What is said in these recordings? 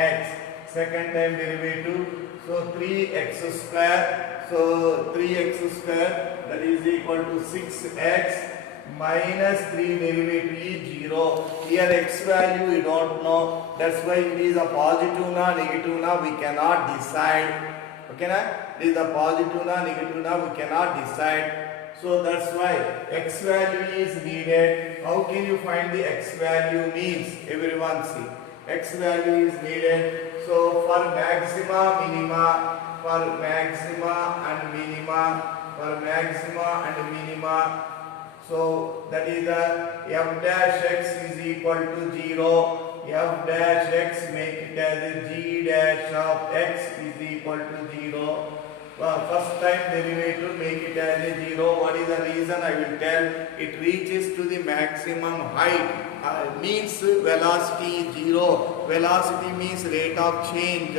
x. Second time derivative, so 3x square, so 3x square that is equal to 6x minus 3 derivative is 0. Here x value we don't know, that's why it is a positive na negative na we cannot decide. Okay na? It is a positive na negative na we cannot decide. So that's why x value is needed. How can you find the x value means? Everyone see. X value is needed. So for maxima, minima, for maxima and minima, so that is the f dash x is equal to 0. F dash x make it as a g dash of x is equal to 0. First time derivative make it as a 0. What is the reason? I will tell. It reaches to the maximum height. Means velocity 0. Velocity means rate of change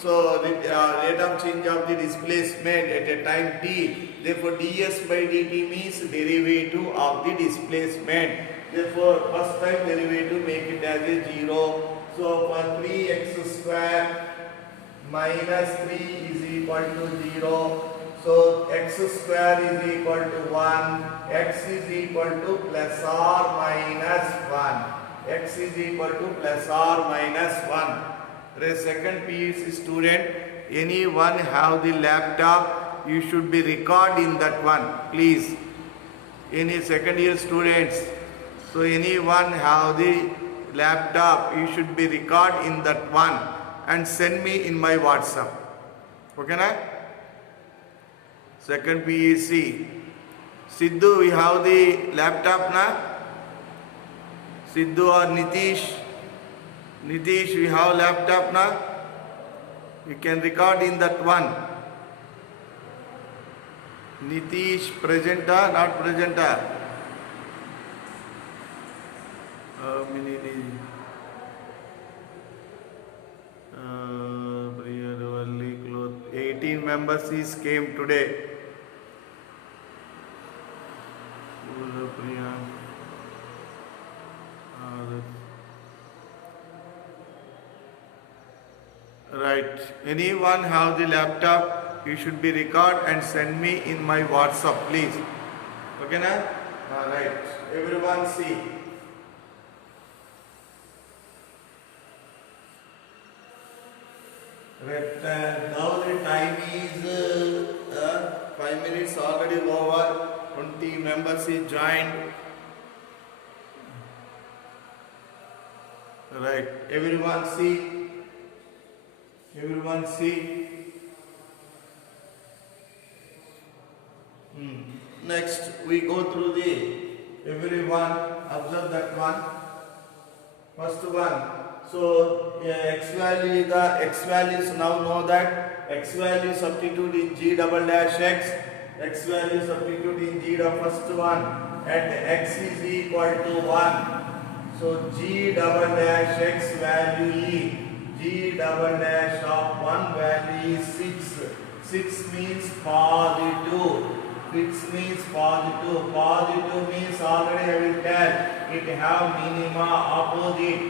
So rate of change of the displacement at a time t. Therefore ds by dt means derivative of the displacement. Therefore first time derivative make it as a 0. So for 3x square minus 3 is equal to 0. So x square is equal to 1. X is equal to plus or minus 1. X is equal to plus or minus 1. The second PUC student, anyone have the laptop, you should be record in that one, please. Any second year students, so anyone have the laptop, you should be record in that one and send me in my WhatsApp. Okay na? Second PEC. Sidhu, we have the laptop na? Sidhu or Nitish? Nitish, we have laptop na? You can record in that one. Nitish, presenter, not presenter. Mini 18 members is came today. Right. Anyone have the laptop? You should be record and send me in my WhatsApp, please. Okay na? Right. Everyone see. Right. Now the time is 5 minutes already over. 20 members is joined. Right. Everyone see. Everyone see. Next we go through the everyone observe that one. First one. So x value is the x values now know that x value substitute in g double dash x. X value substitute in g the first one and x is equal to 1. So g double dash x value is g double dash of 1 value is 6. 6 means positive. 6 means positive. Positive means already I will tell it have minima opposite.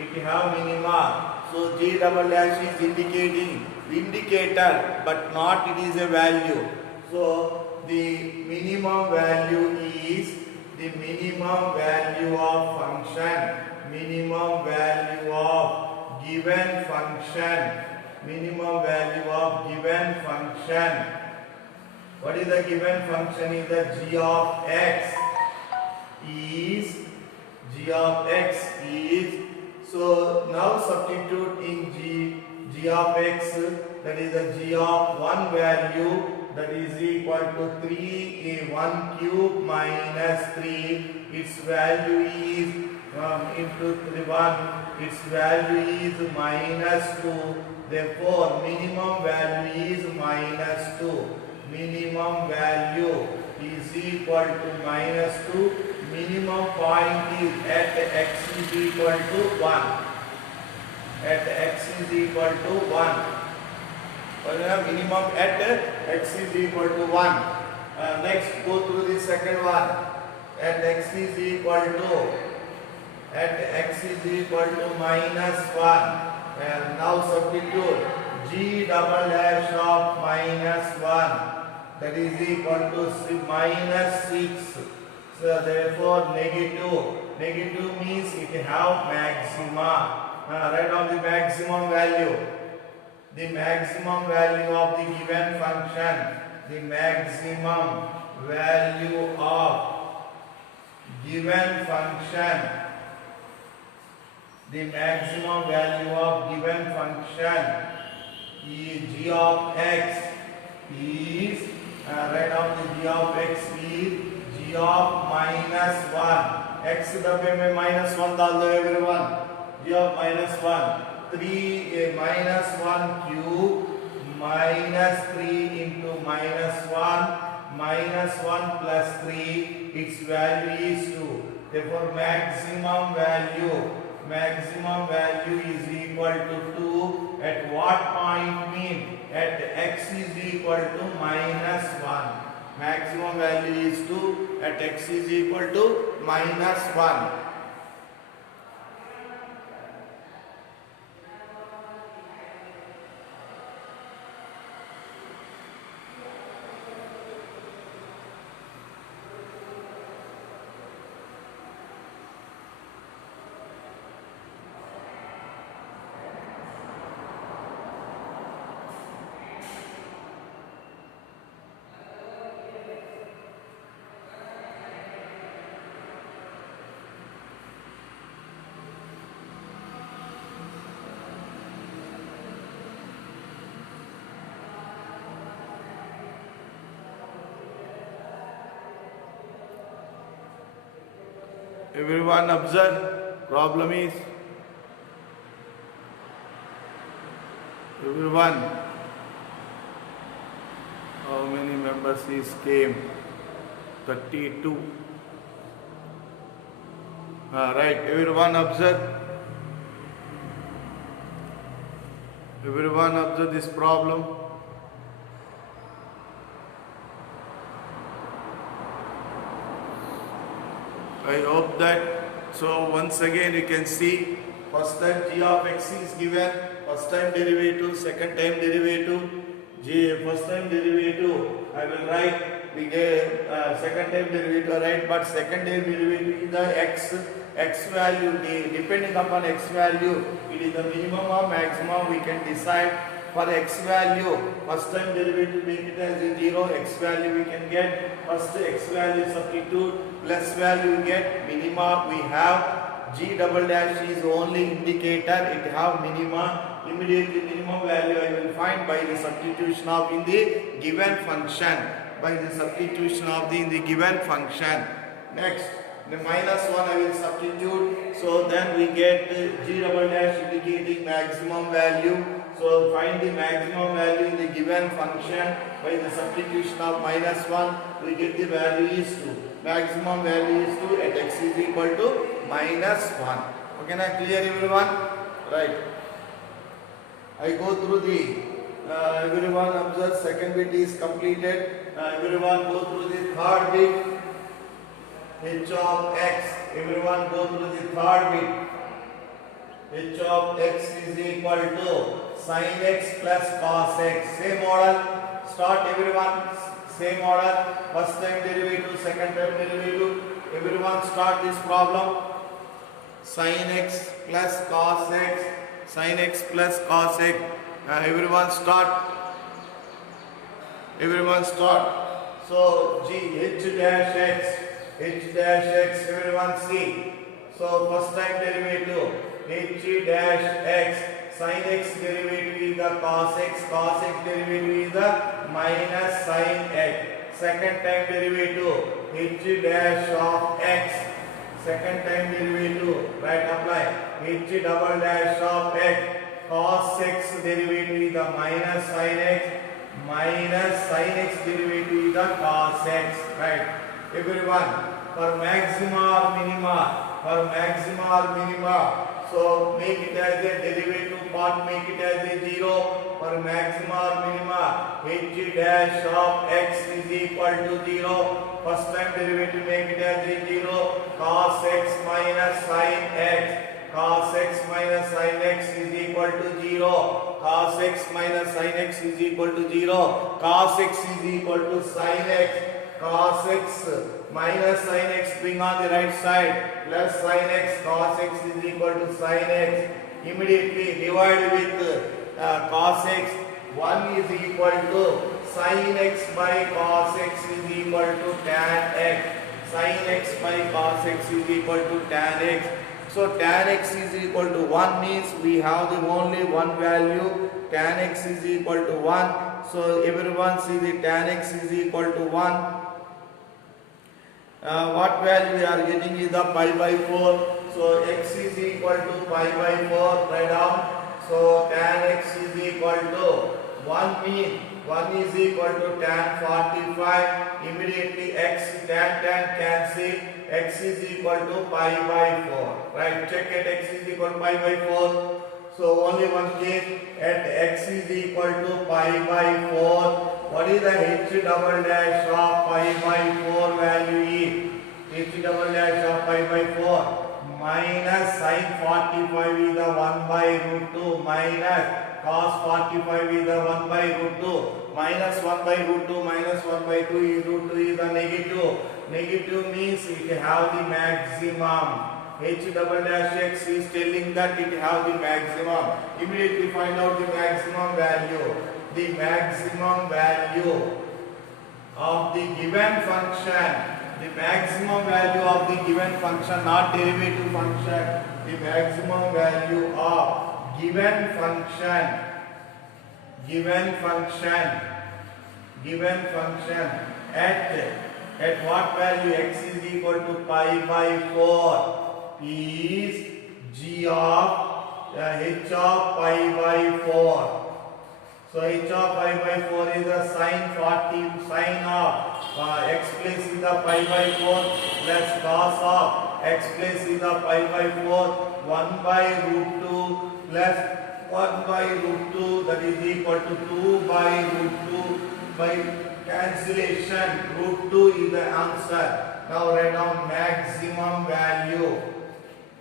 It have minima. So g double dash is indicating indicator but not it is a value. So the minimum value is the minimum value of function. Minimum value of given function. Minimum value of given function. What is the given function? Is the g of x is g of x is. So now substitute in g of x, that is the g of 1 value, that is equal to 3a1 cube minus 3. Its value is into 1. Its value is minus 2. Therefore minimum value is minus 2. Minimum value is equal to minus 2. Minimum point is at x is equal to 1. At x is equal to 1. Minimum at x is equal to 1. Next go through the second one. At x is equal to at x is equal to minus 1, and now substitute g double dash of minus 1, that is equal to minus 6. So therefore negative means it have maxima. Write down the maximum value. The maximum value of the given function. The maximum value of given function. The maximum value of given function is g of x is write down the g of x is g of minus 1. X डब्बे में minus 1 डाल दो everyone. G of minus 1. 3 minus 1 cube minus 3 into minus 1 minus 1 plus 3, its value is 2. Therefore maximum value is equal to 2 at what point mean? At x is equal to minus 1. Maximum value is 2 at x is equal to minus 1. Everyone observe, problem is, everyone, how many members is came? 32. Right, everyone observe. Everyone observe this problem. I hope that. So once again you can see, first time g of x is given, first time derivative, second time derivative, first time derivative I will write the second time derivative, right? But second time derivative is the x value, depending upon x value, it is the minimum or maximum we can decide. For x value, first time derivative make it as a 0, x value we can get, first x value substitute, plus value we get, minima we have, g double dash is only indicator, it have minima, immediately minimum value I will find by the substitution of in the given function, in the given function. Next, the minus 1 I will substitute, so then we get g double dash indicating maximum value. So find the maximum value in the given function by the substitution of minus 1, we get the value is 2. Maximum value is 2 at x is equal to minus 1. Okay, now clear everyone? Right. I go through the, everyone observe, second bit is completed. Everyone go through the third bit, h of x. Everyone go through the third bit. H of x is equal to sin x plus cos x. Same model. Start everyone. Same model. First time derivative, second time derivative. Everyone start this problem. Sin x plus cos x. Sin x plus cos x. Everyone start. Everyone start. So g h dash x. H dash x. Everyone see. So first time derivative. H dash x, sin x derivative is the cos x derivative is the minus sin x. Second time derivative, h dash of x, second time derivative, right, apply, h double dash of x, cos x derivative is the minus sin x derivative is the cos x, right. Everyone, for maxima or minima, so make it as a derivative part, make it as a 0 for maxima or minima. h dash of x is equal to 0. First time derivative make it as 0. Cos x minus sin x. Cos x minus sin x is equal to 0. Cos x minus sin x is equal to 0. Cos x is equal to sin x. Cos x minus sin x bring on the right side, plus sin x. Cos x is equal to sin x. Immediately divide with cos x. 1 is equal to sin x by cos x is equal to tan x. Sin x by cos x is equal to tan x. So tan x is equal to 1 means we have the only one value. Tan x is equal to 1. So everyone see the tan x is equal to 1. What value we are getting is the pi by 4. So x is equal to pi by 4. Write down. So tan x is equal to 1 mean 1 is equal to tan 45. Immediately x tan cancel. X is equal to pi by 4. Right? Check it. X is equal to pi by 4. So only one case at x is equal to pi by 4. What is the h double dash of pi by 4 value is? H double dash of pi by 4 minus sin 45 is the 1 by root 2 minus cos 45 is the 1 by root 2 minus 1 by root 2 minus 1 by 2 is root 2 is the negative. Negative means it have the maximum. H double dash x is telling that it have the maximum. Immediately find out the maximum value. The maximum value of the given function. The maximum value of the given function, not derivative function. The maximum value of given function. Given function at what value x is equal to pi by 4 is g of h of pi by 4. So h of pi by 4 is the sin of x place is the pi by 4 plus cos of x place is the pi by 4 1 by root 2 plus 1 by root 2 that is equal to 2 by root 2 by cancellation. Root 2 is the answer. Now write down maximum value.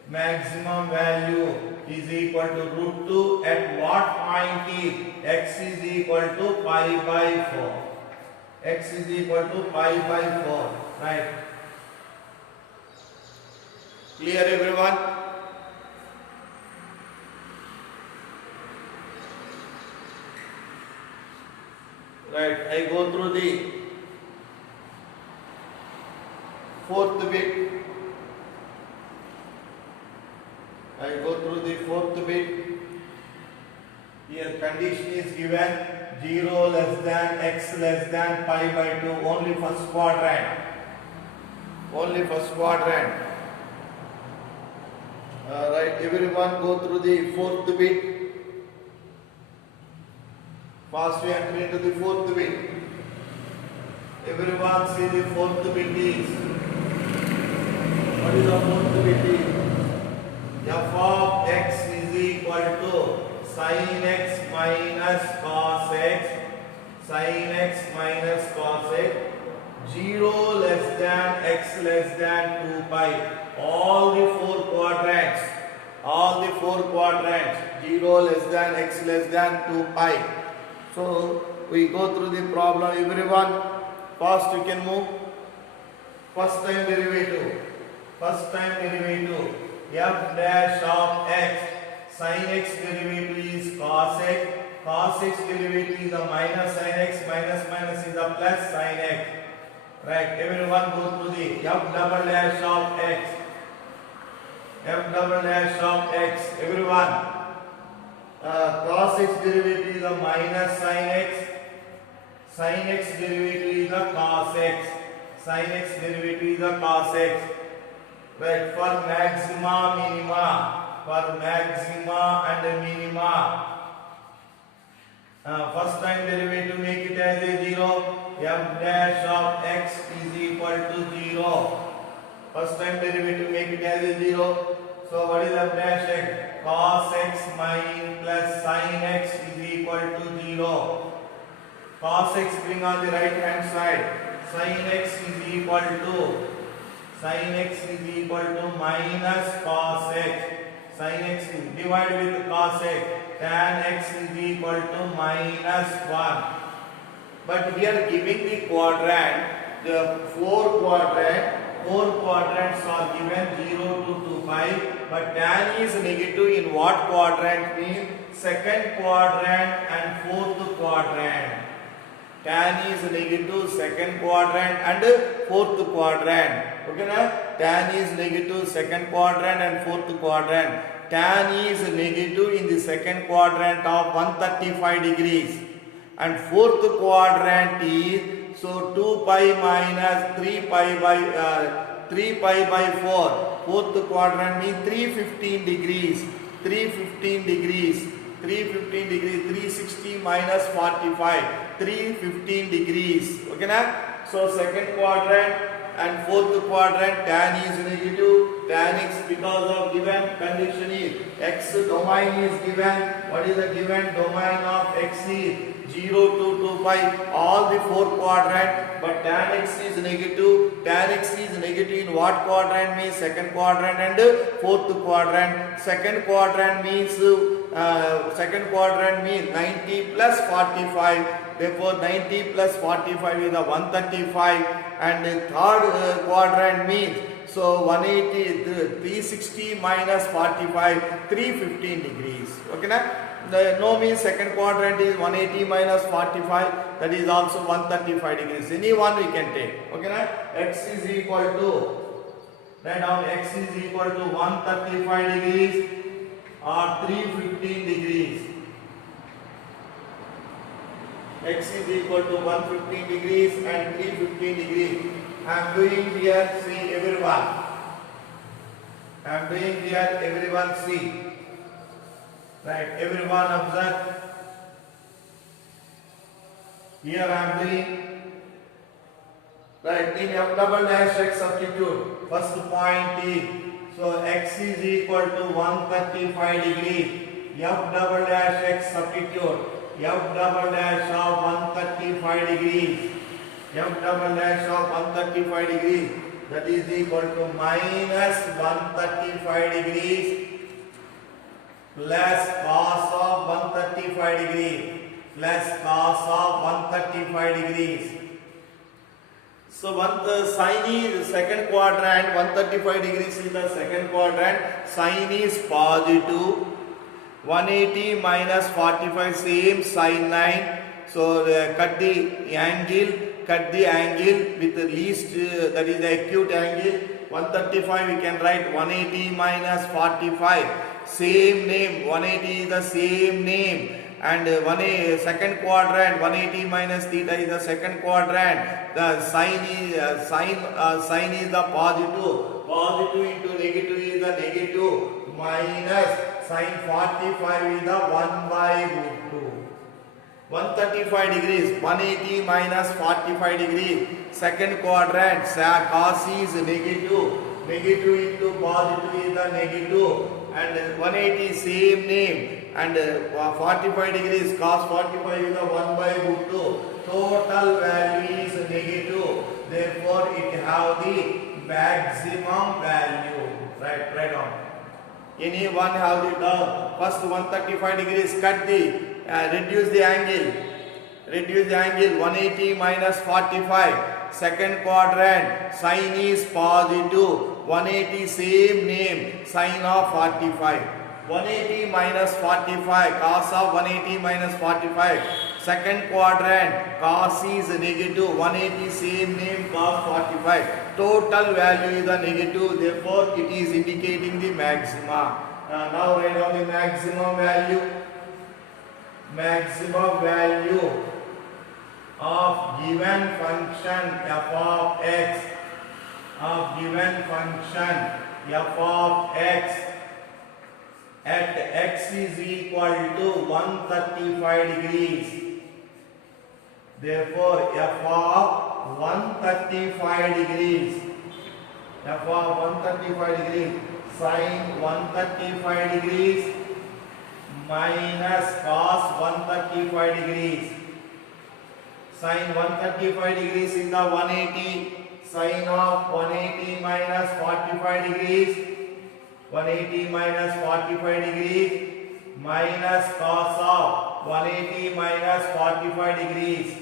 Maximum value is equal to root 2 at what point is x is equal to pi by 4. X is equal to pi by 4. Right? Clear everyone? Right, I go through the fourth bit. Here condition is given 0 less than x less than pi by 2. Only first quadrant. Right, everyone go through the fourth bit. Fast we enter into the fourth bit. Everyone see the fourth bit is. What is the fourth bit is? F of x is equal to sin x minus cos x. Sin x minus cos x. 0 less than x less than 2 pi. All the four quadrants. 0 less than x less than 2 pi. So we go through the problem. Everyone, first you can move. First time derivative. F dash of x. Sin x derivative is cos x. Cos x derivative is the minus sin x. Minus is the plus sin x. Right. Everyone go through the f double dash of x. Everyone. Cos x derivative is the minus sin x. Sin x derivative is the cos x. Right, for maxima and minima. First time derivative make it as a 0. F dash of x is equal to 0. First time derivative make it as a 0. So what is f dash x? Cos x minus plus sin x is equal to 0. Cos x bring on the right hand side. Sin x is equal to minus cos x. Sin x is divided with cos x. Tan x is equal to minus 1. But here giving the quadrant, the four quadrants are given 0 to 2 pi, but tan is negative in what quadrant means? Second quadrant and fourth quadrant. Tan is negative second quadrant and fourth quadrant. Okay na? Tan is negative second quadrant and fourth quadrant. Tan is negative in the second quadrant of 135 degrees. And fourth quadrant is, so 2 pi minus 3 pi by 4. Fourth quadrant means 315 degrees. 360 minus 45. 315 degrees. Okay na? So second quadrant and fourth quadrant, tan is negative. Tan x, because of given condition is x domain is given. What is the given domain of x is 0 to 2 pi, all the four quadrant, but tan x is negative. Tan x is negative in what quadrant means? Second quadrant and fourth quadrant. Second quadrant means 90 plus 45. Therefore 90 plus 45 is the 135, and the third quadrant means, so 180, 360 minus 45, 315 degrees. Okay na? No means second quadrant is 180 minus 45, that is also 135 degrees. Any one we can take. Okay na? X is equal to, write down, x is equal to 135 degrees or 315 degrees. X is equal to 115 degrees and 315 degrees. I am doing here, see everyone. See. Right, everyone observe. Here I am doing. Right, in f double dash x substitute. First point is, so x is equal to 135 degrees. F double dash x substitute. F double dash of 135 degrees. F double dash of 135 degrees. That is equal to minus 135 degrees plus cos of 135 degrees plus cos of 135 degrees. So sine is second quadrant, 135 degrees is the second quadrant. Sine is positive. 180 minus 45, same sine line. So cut the angle with the least, that is the acute angle. 135 we can write 180 minus 45. Same name, 180 is the same name, and second quadrant 180 minus theta is the second quadrant. The sine is the positive into negative is the negative, minus sine 45 is the 1 by root 2. 135 degrees, 180 minus 45 degrees, second quadrant, cos is negative into positive is the negative, and 180 same name, and 45 degrees, cos 45 is the 1 by root 2. Total value is negative, therefore it have the maximum value. Right on. Any one have the term. First 135 degrees, cut the, reduce the angle. 180 minus 45. Second quadrant, sine is positive. 180 same name, sine of 45. 180 minus 45, cos of 180 minus 45. Second quadrant, cos is negative. 180 same name, cos 45. Total value is the negative, therefore it is indicating the maxima. Now write down the maximum value. Maximum value of given function f of x. At x is equal to 135 degrees. Therefore, f of 135 degrees. Sine 135 degrees minus cos 135 degrees. Sine 135 degrees in the 180. Sine of 180 minus 45 degrees. 180 minus 45 degrees minus cos of 180 minus 45 degrees,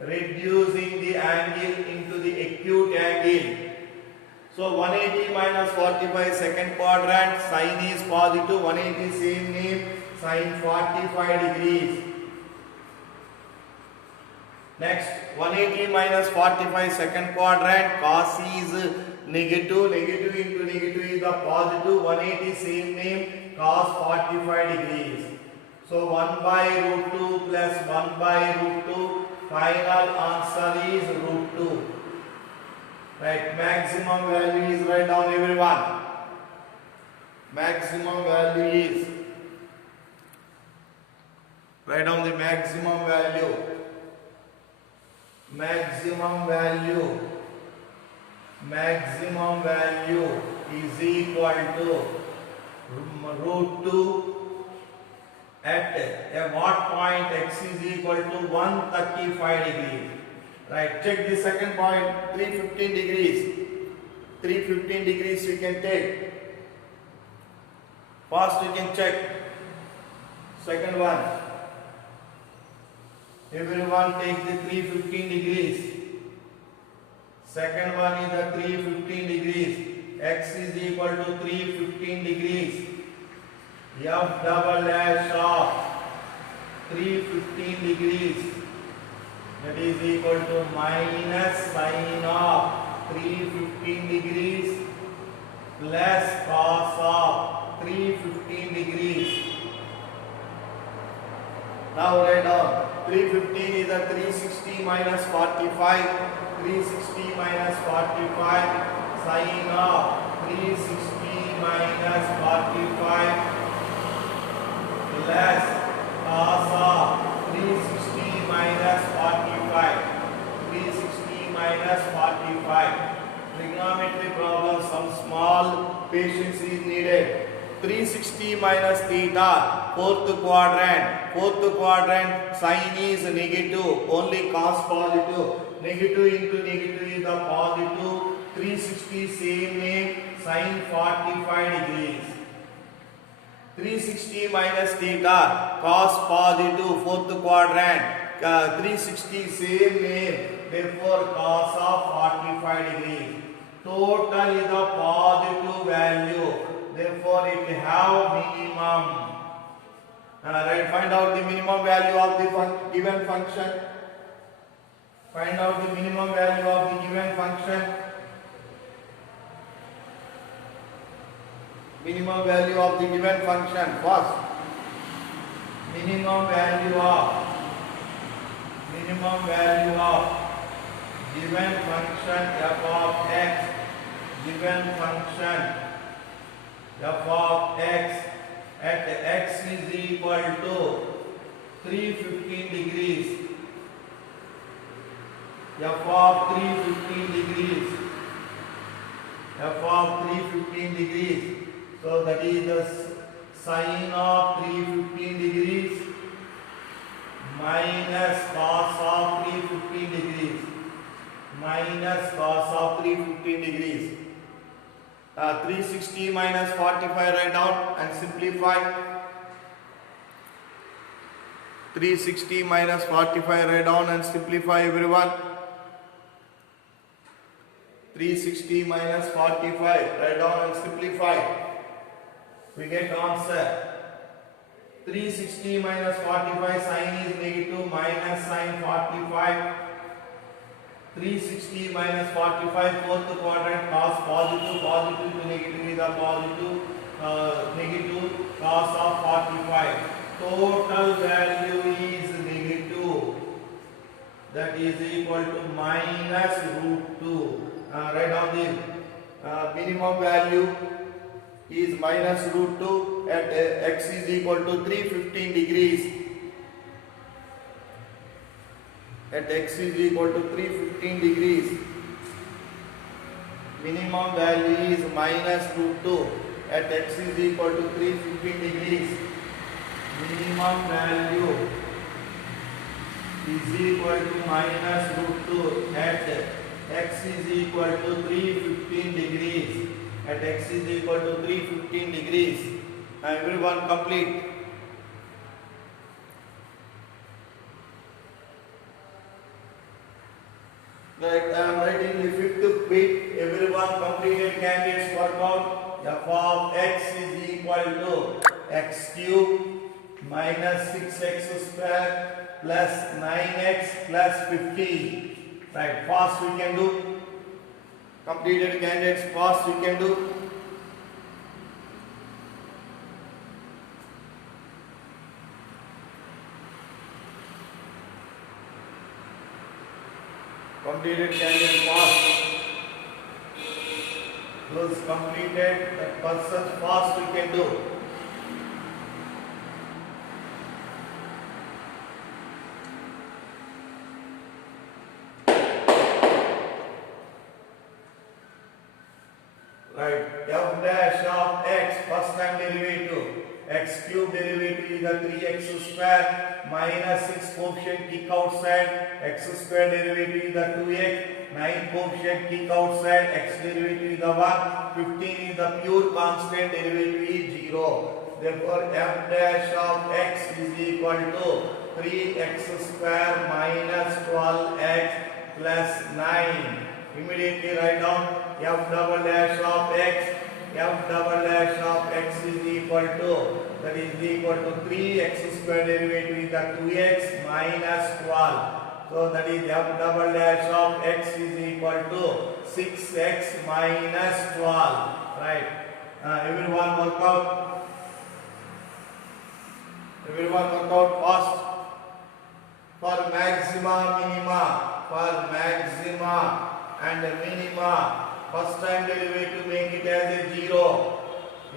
reducing the angle into the acute angle. So 180 minus 45 second quadrant, sine is positive, 180 same name, sine 45 degrees. Next, 180 minus 45 second quadrant, cos is negative, negative into negative is the positive, 180 same name, cos 45 degrees. So 1 by root 2 plus 1 by root 2, final answer is root 2. Right, maximum value is, write down everyone. Maximum value is, write down the maximum value. Maximum value is equal to root 2 at a what point x is equal to 135 degrees. Right, check the second point, 315 degrees. 315 degrees we can take. First you can check. Second one. Everyone take the 315 degrees. Second one is the 315 degrees. X is equal to 315 degrees. F double dash of 315 degrees, that is equal to minus sine of 315 degrees plus cos of 315 degrees. Now write down 315 is a 360 minus 45. 360 minus 45 sine of 360 minus 45 plus cos of 360 minus 45. 360 minus 45. Trigonometry problem, some small patience is needed. 360 minus theta, fourth quadrant, sine is negative, only cos positive. Negative into negative is the positive. 360 same name, sine 45 degrees. 360 minus theta, cos positive, fourth quadrant. 360 same name, therefore cos of 45 degrees. Total is the positive value, therefore it have minimum. Right, find out the minimum value of the given function. Find out the minimum value of the given function. Minimum value of the given function. First, minimum value of given function f of x. Given function f of x at x is equal to 315 degrees. F of 315 degrees. F of 315 degrees. So that is the sine of 315 degrees minus cos of 315 degrees. Minus cos of 315 degrees. 360 minus 45, write down and simplify. 360 minus 45, write down and simplify everyone. 360 minus 45, write down and simplify. We get answer. 360 minus 45, sine is negative, minus sine 45. 360 minus 45, fourth quadrant, cos positive, positive to negative is a positive, negative, cos of 45. Total value is negative, that is equal to minus root 2. Write down the minimum value is minus root 2 at x is equal to 315 degrees. At x is equal to 315 degrees. Minimum value is minus root 2 at x is equal to 315 degrees. Minimum value is equal to minus root 2 at x is equal to 315 degrees. At x is equal to 315 degrees. Everyone complete. Right, I am writing the fifth bit. Everyone completed candidates work out. F of x is equal to x cube minus 6x square plus 9x plus 15. Right, fast we can do. Completed candidates, fast we can do. Completed candidates, fast. Those completed, that person fast we can do. Right, f dash of x, first time derivative, x cube derivative is the 3x square minus 6 coefficient kick outside, x square derivative is the 2x, 9 coefficient kick outside, x derivative is the 1, 15 is the pure constant, derivative is 0. Therefore, f dash of x is equal to 3x square minus 12x plus 9. Immediately write down f double dash of x. F double dash of x is equal to, that is equal to 3x square derivative is the 2x minus 12. So that is f double dash of x is equal to 6x minus 12. Right. Everyone work out. Everyone work out fast. For maxima, minima. For maxima and minima, first time derivative make it as a 0.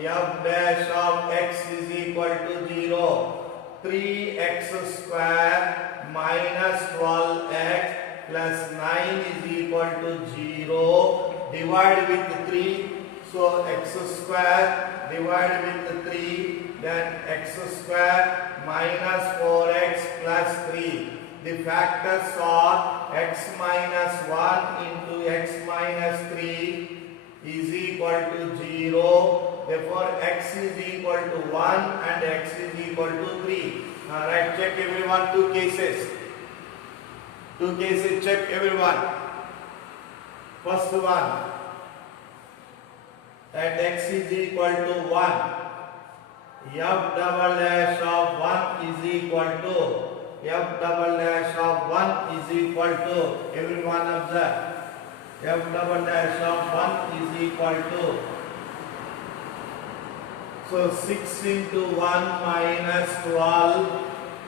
F dash of x is equal to 0. 3x square minus 12x plus 9 is equal to 0. Divide with 3. So x square divide with 3. Then x square minus 4x plus 3. The factors are x minus 1 into x minus 3 is equal to 0. Therefore, x is equal to 1 and x is equal to 3. Right, check everyone, two cases. Two cases, check everyone. First one, at x is equal to 1. F double dash of 1 is equal to f double dash of 1 is equal to, everyone observe, f double dash of 1 is equal to, so 6 into 1 minus 12,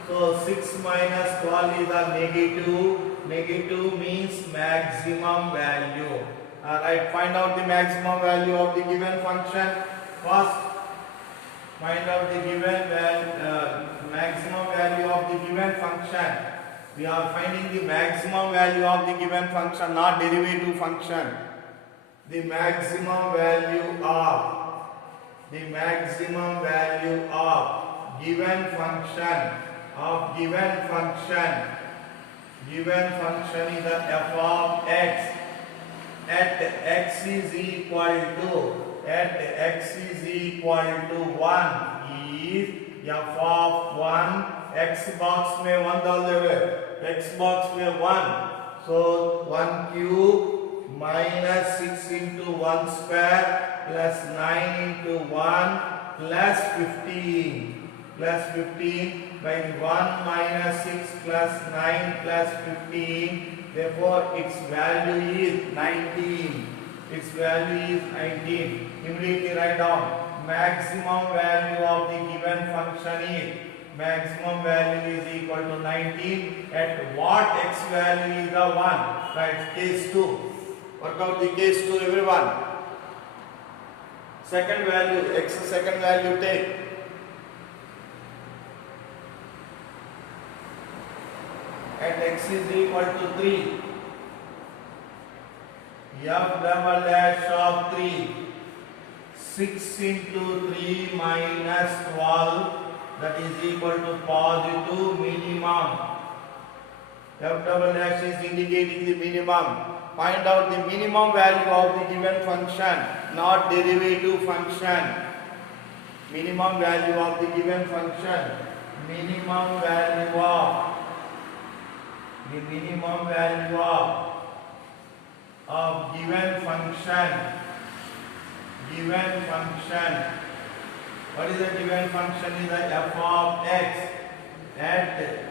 so 6 minus 12 is a negative, negative means maximum value. Alright, find out the maximum value of the given function. First, find out the given maximum value of the given function. We are finding the maximum value of the given function, not derivative function. The maximum value of given function is the f of x. At x is equal to 1 is f of 1. x box में 1 डाल देंगे, x box में 1, so 1 cube minus 6 into 1 square plus 9 into 1 plus 15 by 1 minus 6 plus 9 plus 15. Therefore, its value is 19. Its value is 19. Immediately write down maximum value of the given function is, maximum value is equal to 19. At what x value is the 1? Right, case 2. Work out the case 2, everyone. Second value, x second value take. At x is equal to 3. F double dash of 3. 6 into 3 minus 12, that is equal to positive minimum. F double dash is indicating the minimum. Find out the minimum value of the given function, not derivative function. Minimum value of the given function. Minimum value of the minimum value of given function. Given function. What is the given function? Is the f of x at